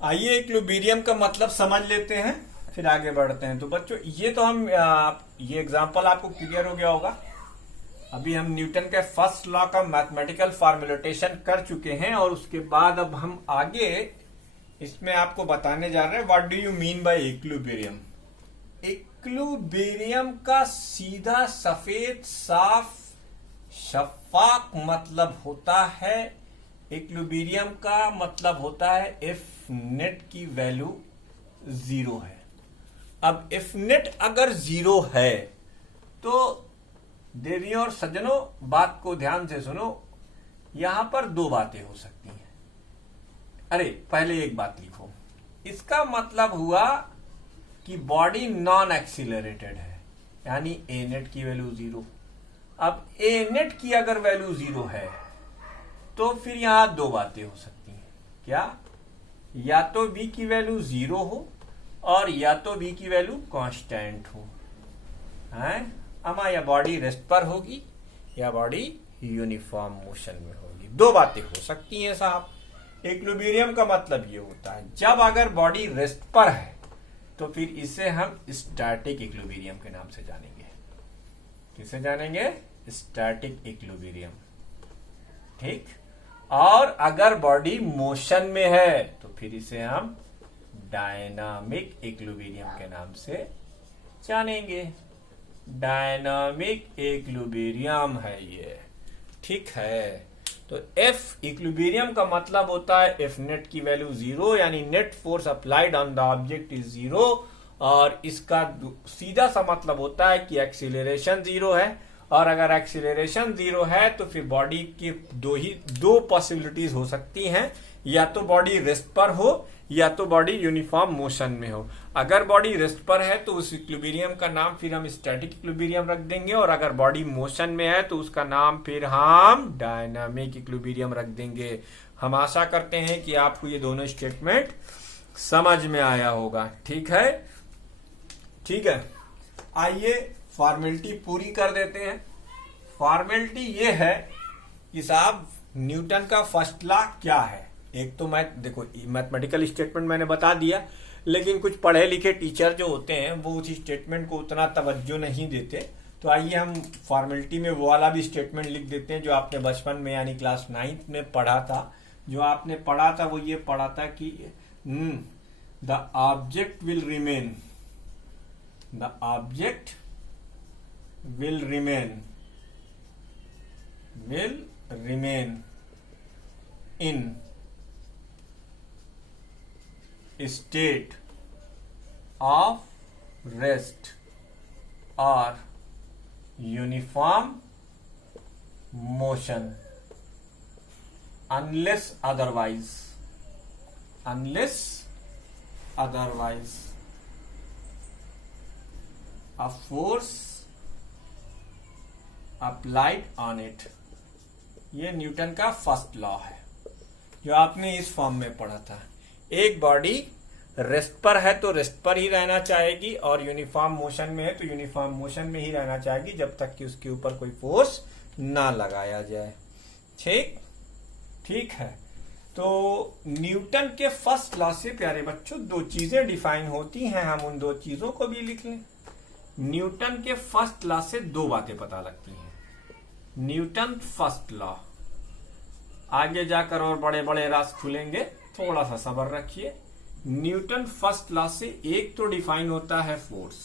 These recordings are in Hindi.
आइए इक्विलिब्रियम का मतलब समझ लेते हैं, फिर आगे बढ़ते हैं। तो बच्चों ये तो हम ये एग्जांपल आपको क्लियर हो गया होगा। अभी हम न्यूटन के फर्स्ट लॉ का मैथमेटिकल फॉर्मुलेटेशन कर चुके हैं और उसके बाद अब हम आगे इसमें आपको बताने जा रहे हैं what do you mean by equilibrium. Equilibrium का सीधा सफेद साफ शफाफ मतलब होता है, इक्विलिब्रियम का मतलब होता है इफ नेट की वैल्यू जीरो है। अब इफ नेट अगर जीरो है तो देवियों और सज्जनों बात को ध्यान से सुनो, यहां पर दो बातें हो सकती हैं। अरे पहले एक बात लिखो, इसका मतलब हुआ कि बॉडी नॉन एक्सीलरेटेड है, यानी ए नेट की वैल्यू जीरो। अब ए नेट की अगर वैल्यू जीरो है तो फिर यहां दो बातें हो सकती हैं। क्या? या तो v की वैल्यू जीरो हो और या तो v की वैल्यू कांस्टेंट हो। हैं? अमा या बॉडी रेस्ट पर होगी या बॉडी यूनिफॉर्म मोशन में होगी, दो बातें हो सकती हैं साहब। इक्विलिब्रियम का मतलब ये होता है जब अगर बॉडी रेस्ट पर है तो फिर इसे हम स्टैटिक इक्विलिब्रियम के नाम से जानेंगे। किसे जानेंगे? Static equilibrium. ठीक। और अगर बॉडी मोशन में है तो फिर इसे हम डायनामिक इक्विलिब्रियम के नाम से जानेंगे। डायनामिक इक्विलिब्रियम है ये। ठीक है। तो एफ इक्विलिब्रियम का मतलब होता है इफ नेट की वैल्यू जीरो, यानी net force applied on the object is zero, और इसका सीधा सा मतलब होता है कि एक्सीलरेशन जीरो है। और अगर एक्सीलरेशन जीरो है तो फिर बॉडी की दो पॉसिबिलिटीज हो सकती हैं, या तो बॉडी रेस्ट पर हो या तो बॉडी यूनिफॉर्म मोशन में हो। अगर बॉडी रेस्ट पर है तो उस इक्विलिब्रियम का नाम फिर हम स्टैटिक इक्विलिब्रियम रख देंगे, और अगर बॉडी मोशन में है तो उसका नाम फिर हम डायनामिक इक्विलिब्रियम रख देंगे। हम आशा करते हैं कि आपको ये दोनों स्टेटमेंट समझ में आया होगा। ठीक है, ठीक है। आइए फॉर्मेलिटी पूरी कर देते हैं। फॉर्मेलिटी ये है कि साहब न्यूटन का फर्स्ट लॉ क्या है। एक तो देखो मैथमेटिकल स्टेटमेंट मैंने बता दिया, लेकिन कुछ पढ़े लिखे टीचर जो होते हैं वो उस स्टेटमेंट को उतना तवज्जो नहीं देते। तो आइए हम फॉर्मेलिटी में वो वाला भी स्टेटमेंट लिख देते हैं जो आपने बचपन में यानी क्लास 9th में पढ़ा था। जो आपने पढ़ा था वो ये पढ़ा था कि the object will remain, the object will remain in state of rest or uniform motion unless otherwise a force applied on it. ये न्यूटन का फर्स्ट लॉ है जो आपने इस फॉर्म में पढ़ा था। एक बॉडी रेस्ट पर है तो रेस्ट पर ही रहना चाहेगी, और यूनिफॉर्म मोशन में है तो यूनिफॉर्म मोशन में ही रहना चाहेगी जब तक कि उसके ऊपर कोई फोर्स ना लगाया जाए। ठीक, ठीक है। तो न्यूटन के फर्स्ट लॉ से प्यारे बच्चों दो चीजें डिफाइन होती हैं, हम उन दो चीजों को भी लिख लें। न्यूटन के फर्स्ट लॉ से दो बातें पता लगती हैं। न्यूटन फर्स्ट लॉ, आगे जाकर और बड़े बड़े राज खुलेंगे, थोड़ा सा सब्र रखिए। न्यूटन फर्स्ट लॉ से एक तो डिफाइन होता है फोर्स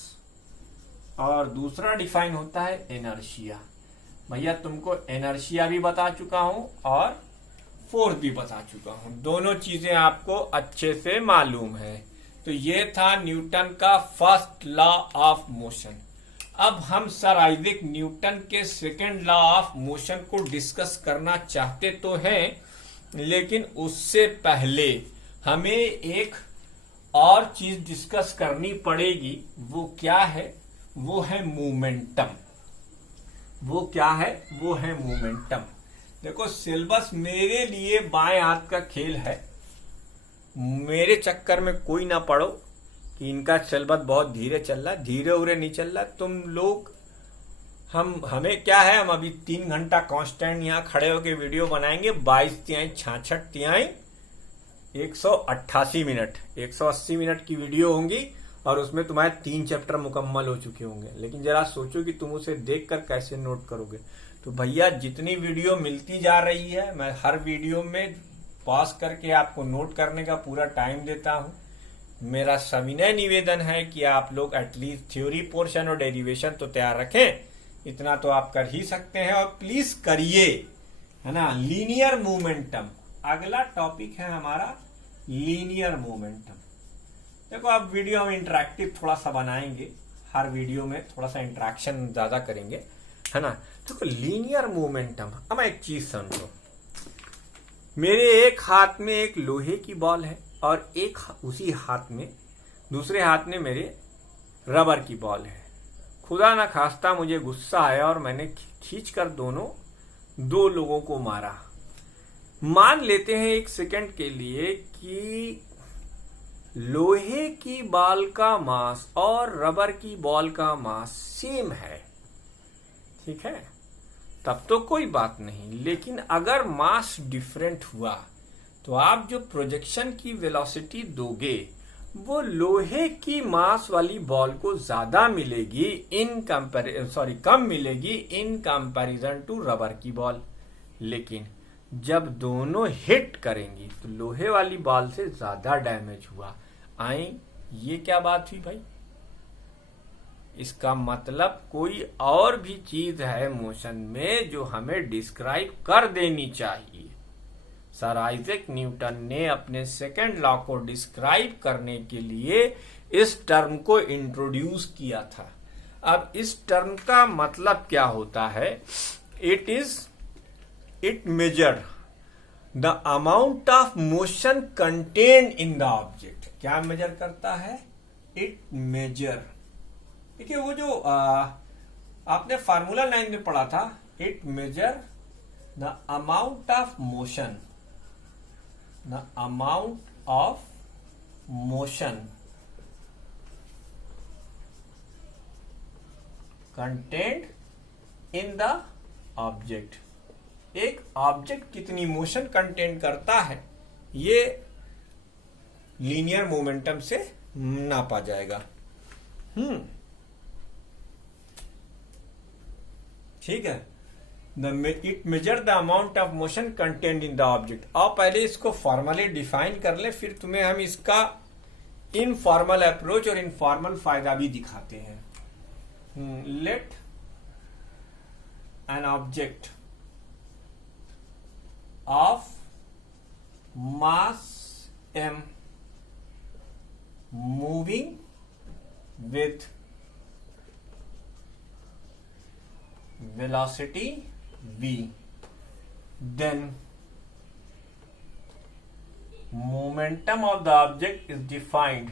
और दूसरा डिफाइन होता है इनर्शिया। भैया तुमको इनर्शिया भी बता चुका हूं और फोर्स भी बता चुका हूं, दोनों चीजें आपको अच्छे से मालूम है। तो ये था न्यूटन का फर्स्ट लॉ ऑफ मोशन। अब हम सर आइजैक न्यूटन के सेकेंड लॉ ऑफ मोशन को डिस्कस करना चाहते तो हैं, लेकिन उससे पहले हमें एक और चीज डिस्कस करनी पड़ेगी। वो क्या है? वो है मोमेंटम। वो क्या है? वो है मोमेंटम। देखो सिलेबस मेरे लिए बाएं हाथ का खेल है, मेरे चक्कर में कोई ना पड़ो कि इनका सिलेबस बहुत धीरे चल रहा है, धीरे उरे नहीं चल रहा। तुम लोग हमें क्या है, हम अभी 3 घंटा कांस्टेंट यहाँ खड़े होकर वीडियो बनाएंगे, 22 तिहाई 66 तिहाई 188 मिनट, 180 मिनट की वीडियो होंगी और उसमें तुम्हारे 3 चैप्टर मुकम्मल हो चुके होंगे। लेकिन जरा सोचो कि तुम उसे देखकर कैसे नोट करोगे। तो भैया जितनी वीडियो मिलती जा रही है, मैं हर वीडियो में पॉज करके आपको नोट करने का पूरा टाइम देता हूं। मेरा सविनय निवेदन है कि आप लोग एटलीस्ट थ्योरी पोर्शन और डेरिवेशन तो तैयार रखें, इतना तो आप कर ही सकते हैं। और प्लीज करिए, है ना। लीनियर मोमेंटम अगला टॉपिक है हमारा, लीनियर मोमेंटम। देखो अब वीडियो हम इंटरेक्टिव थोड़ा सा बनाएंगे, हर वीडियो में थोड़ा सा इंटरेक्शन ज्यादा करेंगे, है ना। देखो लीनियर मोमेंटम, अब एक चीज समझो, मेरे एक हाथ में एक लोहे की बॉल है और एक उसी हाथ में, दूसरे हाथ में मेरे रबर की बॉल है। खुदा ना खास्ता मुझे गुस्सा आया और मैंने खींचकर दो लोगों को मारा। मान लेते हैं एक सेकंड के लिए कि लोहे की बॉल का मास और रबर की बॉल का मास सेम है, ठीक है, तब तो कोई बात नहीं। लेकिन अगर मास डिफरेंट हुआ तो आप जो प्रोजेक्शन की वेलोसिटी दोगे वो लोहे की मास वाली बॉल को ज्यादा मिलेगी कम मिलेगी इन कंपैरिजन टू रबर की बॉल। लेकिन जब दोनों हिट करेंगी तो लोहे वाली बॉल से ज्यादा डैमेज हुआ। ये क्या बात हुई भाई? इसका मतलब कोई और भी चीज है मोशन में जो हमें डिस्क्राइब कर देनी चाहिए। सर आइजैक न्यूटन ने अपने सेकंड लॉ को डिस्क्राइब करने के लिए इस टर्म को इंट्रोड्यूस किया था। अब इस टर्म का मतलब क्या होता है? It measure the amount of motion contained in the object. क्या मेजर करता है? It measure. देखिए वो जो आपने फार्मूला 9 में पढ़ा था, it measure the amount of motion, the amount of motion contained in the object। एक ऑब्जेक्ट कितनी मोशन कंटेन करता है ये लीनियर मोमेंटम से नापा जाएगा। ठीक है, it measure the amount of motion content in the object. और पहले इसको फॉर्मली डिफाइन कर ले, फिर तुम्हें हम इसका इनफॉर्मल अप्रोच और इनफॉर्मल फायदा भी दिखाते हैं। Let an object of mass m moving with velocity v, then momentum of the object is defined,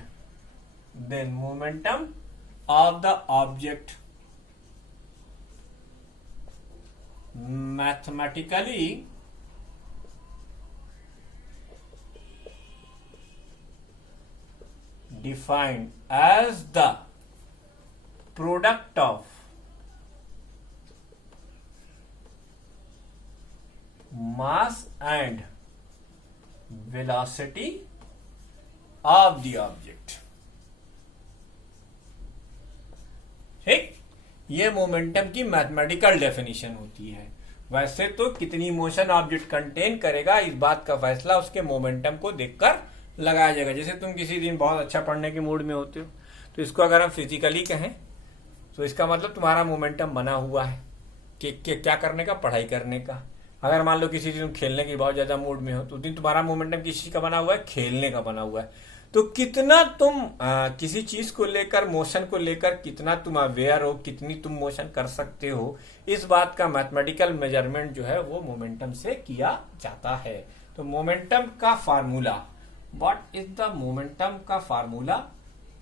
then momentum of the object mathematically defined as the product of mass and velocity of the object। ठीक, ये मोमेंटम की मैथमेटिकल डेफिनेशन होती है। वैसे तो कितनी मोशन ऑब्जेक्ट कंटेन करेगा इस बात का फैसला उसके मोमेंटम को देखकर लगाया जाएगा। जैसे तुम किसी दिन बहुत अच्छा पढ़ने के मूड में होते हो तो इसको अगर हम फिजिकली कहें तो इसका मतलब तुम्हारा मोमेंटम बना हुआ है कि क्या करने का, पढ़ाई करने का। अगर मान लो किसी दिन खेलने की बहुत ज्यादा मूड में हो तो दिन तुम्हारा मोमेंटम किस चीज का बना हुआ है? खेलने का बना हुआ है। तो कितना तुम किसी चीज को लेकर, मोशन को लेकर कितना तुम अवेयर हो, कितनी तुम मोशन कर सकते हो, इस बात का मैथमेटिकल मेजरमेंट जो है वो मोमेंटम से किया जाता है। तो मोमेंटम का formula, what is the momentum का formula?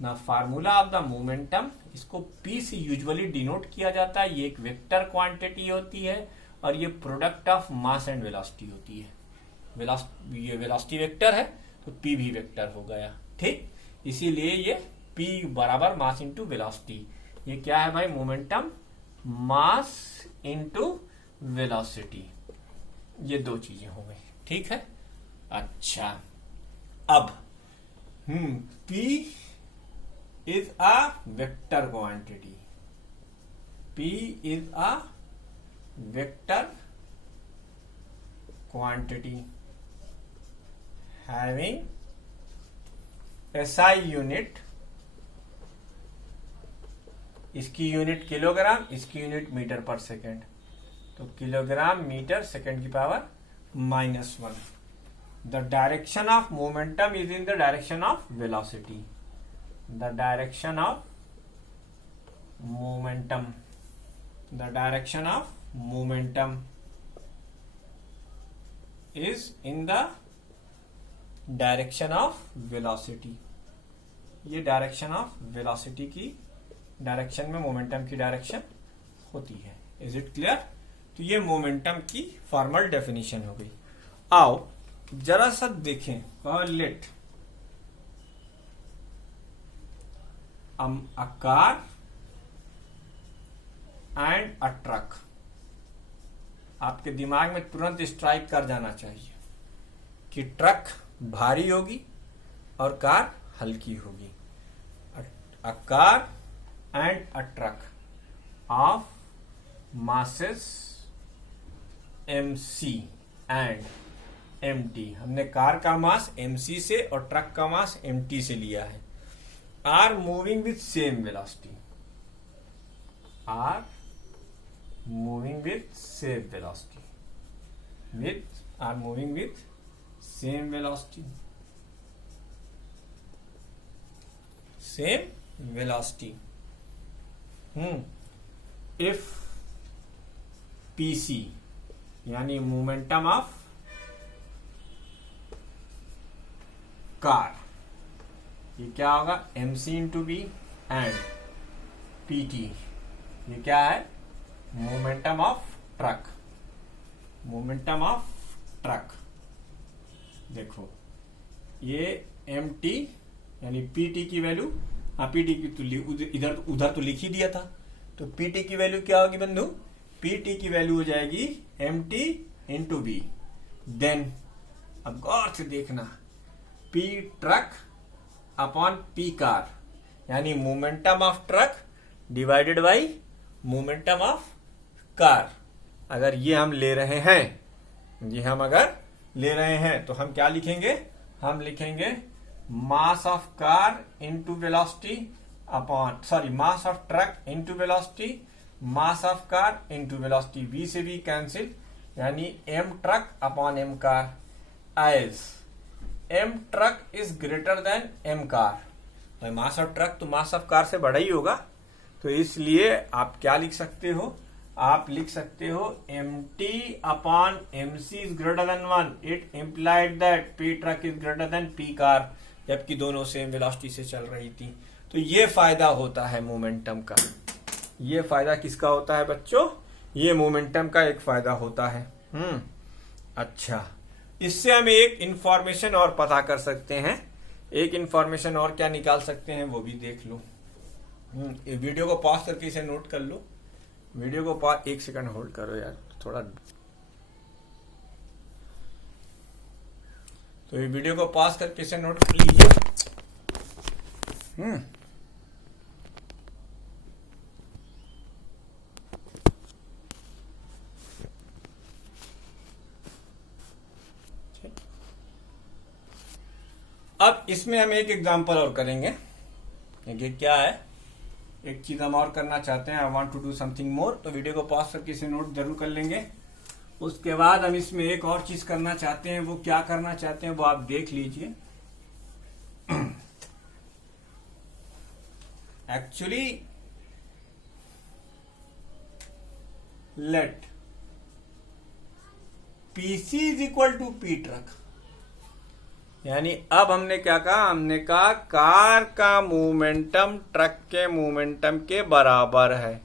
The formula of the momentum, इसको पी से यूजुअली डिनोट किया जाता है। ये एक वेक्टर क्वांटिटी होती है और ये product of mass and velocity होती है। ये वेलोसिटी वेक्टर है तो पी भी वेक्टर हो गया। ठीक, इसीलिए ये पी बराबर मास इंटू वेलोसिटी। ये क्या है भाई? मोमेंटम, मास इंटू वेलोसिटी, ये दो चीजें हो गई। ठीक है, अच्छा अब P is a vector quantity. P is a vector quantity having SI unit, इसकी यूनिट किलोग्राम, इसकी यूनिट मीटर पर सेकेंड, तो किलोग्राम मीटर सेकेंड की power -1. The direction of momentum is in the direction of velocity. The direction of momentum, the direction of momentum is in the direction of velocity. ये डायरेक्शन ऑफ वेलोसिटी की डायरेक्शन में मोमेंटम की डायरेक्शन होती है. Is it clear? तो ये मोमेंटम की फॉर्मल डेफिनेशन हो गई. आओ जरा सा देखें. Let a car and a truck. आपके दिमाग में तुरंत स्ट्राइक कर जाना चाहिए कि ट्रक भारी होगी और कार हल्की होगी. A car and a truck of masses mc and mt. हमने कार का मास mc से और ट्रक का मास mt से लिया है. Are moving with same velocity. Are moving with same velocity. Are moving with same velocity. Same velocity. If PC यानी मोमेंटम ऑफ कार, ये क्या होगा? mc into B and pt, ये क्या है? Momentum of truck. Momentum of truck. देखो ये mt यानी pt की वैल्यू, pt की तो इधर उधर तो लिख ही दिया था, तो pt की वैल्यू क्या होगी बंधु? pt की वैल्यू हो जाएगी mt इंटू बी. देन अब गौर से देखना, p truck upon p car, यानी momentum of truck divided by momentum of car. अगर ये हम ले रहे हैं, ये हम अगर ले रहे हैं तो हम क्या लिखेंगे? हम लिखेंगे mass of car into velocity upon, sorry, mass of truck into velocity, mass of car into velocity. v से v कैंसिल, यानी m truck upon m car. As m truck is greater than m car. भाई मास ऑफ ट्रक तो मास ऑफ कार से बड़ा ही होगा, तो इसलिए आप क्या लिख सकते हो? आप लिख सकते हो mt upon mc is greater then 1. It implied that p truck is greater then p car, जबकि दोनों सेम वेलोसिटी से चल रही थी. तो ये फायदा होता है मोमेंटम का. ये फायदा किसका होता है बच्चों? ये मोमेंटम का एक फायदा होता है. अच्छा, इससे हम एक इंफॉर्मेशन और पता कर सकते हैं. एक इंफॉर्मेशन और क्या निकाल सकते हैं वो भी देख लो. वीडियो को पॉज करके इसे नोट कर लो. वीडियो को पॉज, 1 सेकंड होल्ड करो यार थोड़ा. तो ये वीडियो को पॉज करके इसे नोट कर लीजिए. अब इसमें हम एक एग्जांपल और करेंगे. ये क्या है? एक चीज हम और करना चाहते हैं. I want to do something more. तो वीडियो को पॉज करके इसे नोट जरूर कर लेंगे. उसके बाद हम इसमें एक और चीज करना चाहते हैं. वो क्या करना चाहते हैं वो आप देख लीजिए. Actually let PC is equal to P truck. यानी अब हमने क्या कहा? हमने कहा कार का मोमेंटम ट्रक के मोमेंटम के बराबर है.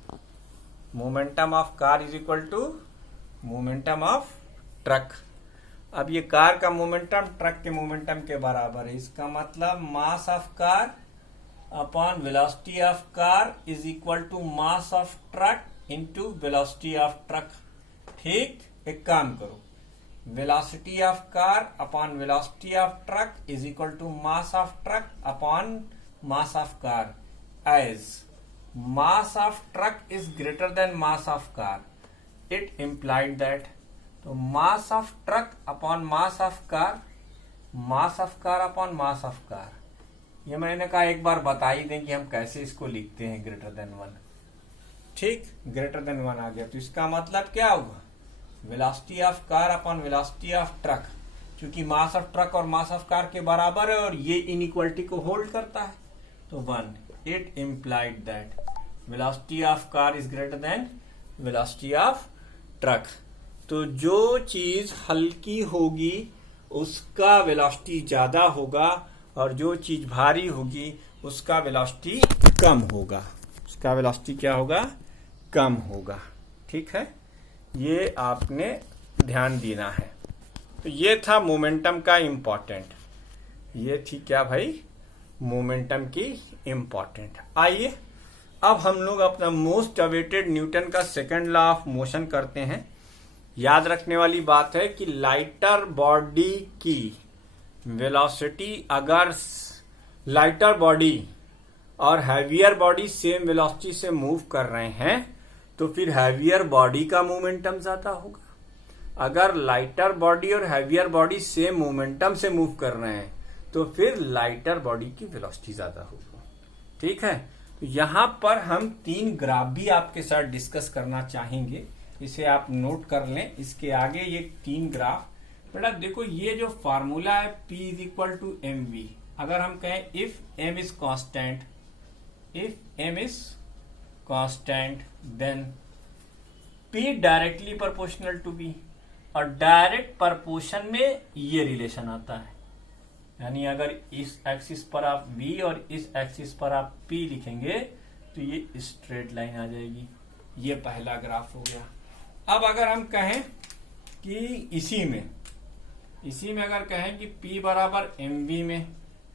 Momentum of car is equal to momentum of truck. अब ये कार का मोमेंटम ट्रक के मोमेंटम के बराबर है. इसका मतलब mass of car upon velocity of car is equal to mass of truck into velocity of truck. ठीक, एक काम करो, velocity of car upon velocity of truck is equal to mass of truck upon mass of car, as mass of truck is greater than mass of car. It implied that तो mass of truck upon mass of car, mass of car upon mass of car, ये मैंने कहा एक बार बता ही दें कि हम कैसे इसको लिखते हैं ग्रेटर देन 1। ठीक, ग्रेटर देन 1 आ गया तो इसका मतलब क्या होगा, velocity of car upon velocity of truck, क्योंकि मास ऑफ ट्रक और मास ऑफ कार के बराबर है और ये इनइक्वालिटी को होल्ड करता है, तो 1। It implied that velocity of car is greater then velocity of truck. तो जो चीज हल्की होगी उसका वेलोसिटी ज्यादा होगा और जो चीज भारी होगी उसका वेलोसिटी कम होगा, उसका वेलोसिटी क्या होगा, कम होगा। ठीक है, ये आपने ध्यान देना है। तो ये था मोमेंटम का इंपॉर्टेंट, ये थी क्या भाई, मोमेंटम की इंपॉर्टेंट। आइए अब हम लोग अपना मोस्ट अवेटेड न्यूटन का सेकंड लॉ ऑफ मोशन करते हैं। याद रखने वाली बात है कि लाइटर बॉडी की वेलोसिटी, अगर लाइटर बॉडी और हैवियर बॉडी सेम वेलोसिटी से मूव कर रहे हैं तो फिर हैवियर बॉडी का मोमेंटम ज्यादा होगा। अगर लाइटर बॉडी और हैवियर बॉडी सेम मोमेंटम से मूव कर रहे हैं तो फिर लाइटर बॉडी की वेलोसिटी ज्यादा होगी। ठीक है, तो यहां पर हम 3 ग्राफ भी आपके साथ डिस्कस करना चाहेंगे, इसे आप नोट कर लें। इसके आगे ये 3 ग्राफ, बेटा देखो ये जो फार्मूला है P is equal to mv, अगर हम कहें if m is constant, if m is constant then p directly proportional to v, और डायरेक्ट प्रपोर्शन में ये रिलेशन आता है, यानी अगर इस एक्सिस पर आप v और इस एक्सिस पर आप p लिखेंगे तो ये स्ट्रेट लाइन आ जाएगी। ये पहला ग्राफ हो गया। अब अगर हम कहें कि इसी में अगर कहें कि p बराबर mv में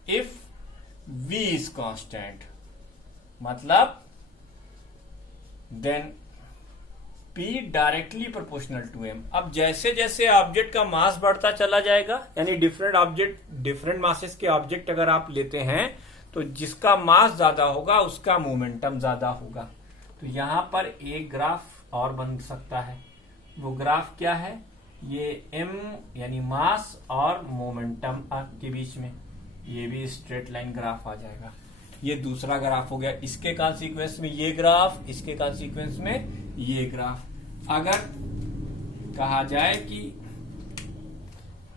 इफ v इज कांस्टेंट, मतलब then P directly proportional to m। अब जैसे जैसे ऑब्जेक्ट का मास बढ़ता चला जाएगा, यानी डिफरेंट मासेस के ऑब्जेक्ट अगर आप लेते हैं तो जिसका मास ज्यादा होगा उसका मोमेंटम ज्यादा होगा। तो यहां पर एक ग्राफ और बन सकता है, वो ग्राफ क्या है, ये m यानी मास और मोमेंटम के बीच में ये भी स्ट्रेट लाइन ग्राफ आ जाएगा। ये दूसरा ग्राफ हो गया, इसके कॉन्सिक्वेंस में ये ग्राफ, इसके कॉन्सिक्वेंस में ये ग्राफ। अगर कहा जाए कि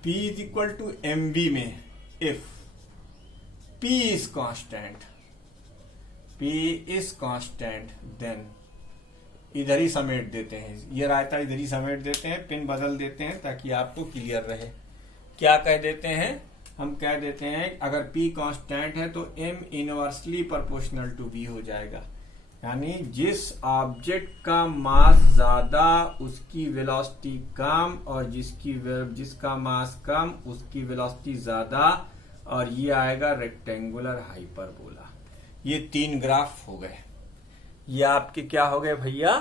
P is equal to mv में if P is constant then इधर ही समेट देते हैं, ये रायता इधर ही समेट देते हैं, पिन बदल देते हैं ताकि आपको क्लियर रहे। क्या कह देते हैं, हम कह देते हैं अगर P कांस्टेंट है तो M inversely proportional to V हो जाएगा, यानी जिस ऑब्जेक्ट का मास ज्यादा उसकी वेलोसिटी कम और जिसका मास कम उसकी वेलोसिटी ज्यादा, और ये आएगा रेक्टेंगुलर हाइपरबोला। ये 3 ग्राफ हो गए, ये आपके क्या हो गए भैया,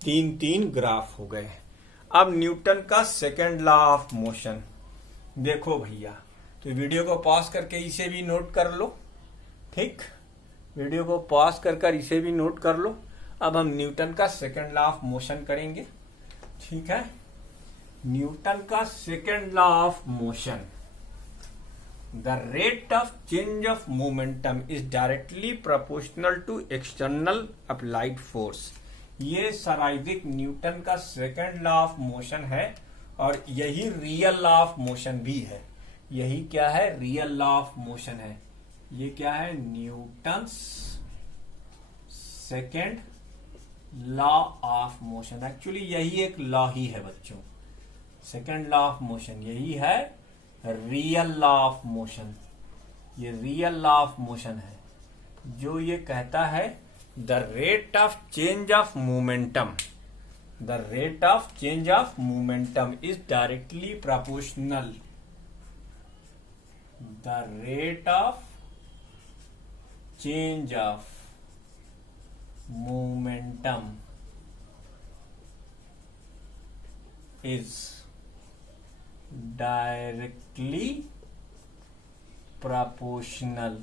3 ग्राफ हो गए। अब न्यूटन का सेकंड लॉ ऑफ मोशन देखो भैया, तो वीडियो को पॉज करके इसे भी नोट कर लो। ठीक, वीडियो को पॉज कर इसे भी नोट कर लो। अब हम न्यूटन का सेकंड लॉ ऑफ मोशन करेंगे। ठीक है, न्यूटन का second law of motion, the rate of change of momentum is directly proportional to external applied force. ये सर आइजैक न्यूटन का सेकंड लॉ ऑफ मोशन है और यही रियल लॉ ऑफ मोशन भी है। यही क्या है, रियल लॉ ऑफ मोशन है। ये क्या है, Newton's second law of motion. Actually यही एक लॉ ही है बच्चों, सेकेंड लॉ ऑफ मोशन यही है, रियल लॉ ऑफ मोशन। ये रियल लॉ ऑफ मोशन है जो ये कहता है the rate of change of momentum, the rate of change of momentum is directly proportional, the rate of change of momentum is directly proportional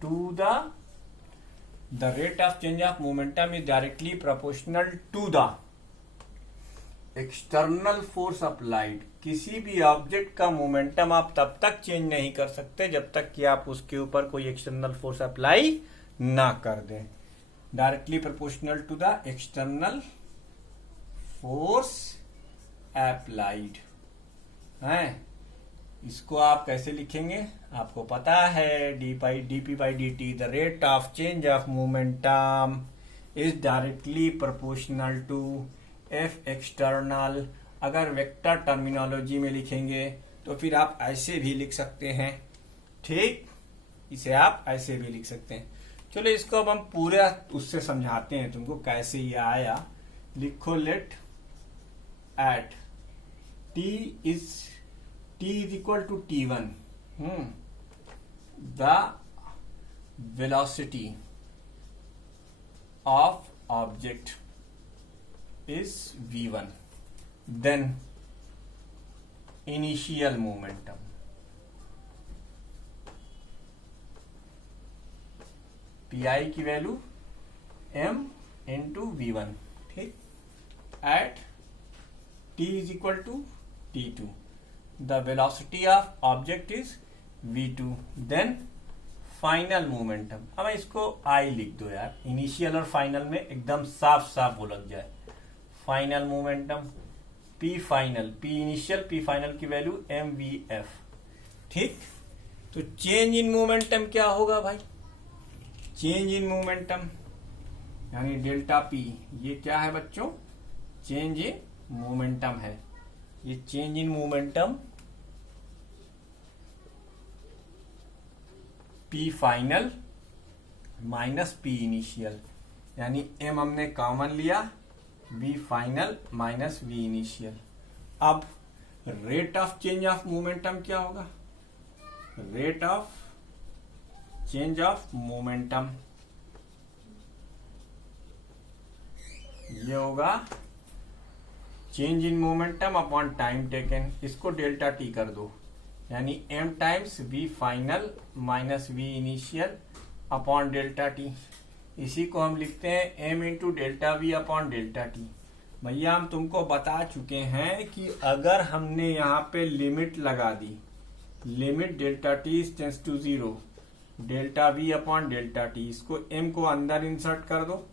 to the rate of change of momentum is directly proportional to the external force applied. किसी भी ऑब्जेक्ट का मोमेंटम आप तब तक चेंज नहीं कर सकते जब तक कि आप उसके ऊपर कोई एक्सटर्नल फोर्स अप्लाई ना कर दें. Directly proportional to the external force applied है. इसको आप कैसे लिखेंगे आपको पता है. dp by dt the rate of change of momentum is directly proportional to f external. अगर वेक्टर टर्मिनोलॉजी में लिखेंगे तो फिर आप ऐसे भी लिख सकते हैं. ठीक, इसे आप ऐसे भी लिख सकते हैं. चलो इसको अब हम पूरा उससे समझाते हैं तुमको कैसे ये आया. लिखो let at t is equal to t1 the velocity of object is v1, then initial momentum pi की वैल्यू m into v1. ठीक, at t is equal to t2 the velocity of object is v2 then final momentum. अब इसको I लिख दो यार, इनिशियल और फाइनल में एकदम साफ साफ वो लग जाए. Final momentum p final, p initial, p final की वैल्यू mvf. ठीक, तो चेंज इन मोमेंटम क्या होगा भाई? चेंज इन मोमेंटम यानी डेल्टा p. ये क्या है बच्चों? चेंज इन मोमेंटम है. ये change in momentum P final minus P initial, यानी M हमने कॉमन लिया, V final minus V initial. अब rate of change of momentum क्या होगा? Rate of change of momentum ये होगा change in momentum upon time taken. इसको डेल्टा टी कर दो, यानी m times v final minus v initial upon delta T. इसी को हम लिखते हैं m into delta V upon delta T. भैया हम तुमको बता चुके हैं कि अगर हमने यहाँ पे लिमिट लगा दी, limit delta T tends to 0 delta V upon delta T, इसको m को अंदर इंसर्ट कर दो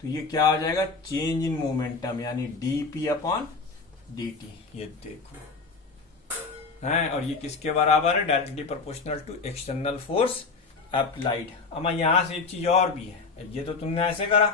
तो ये क्या हो जाएगा? चेंज इन मोमेंटम यानी dp अपॉन dt. ये देखो है, और ये किसके बराबर है? Directly proportional to external force applied. अब यहां से एक चीज और भी है, ये तो तुमने ऐसे करा,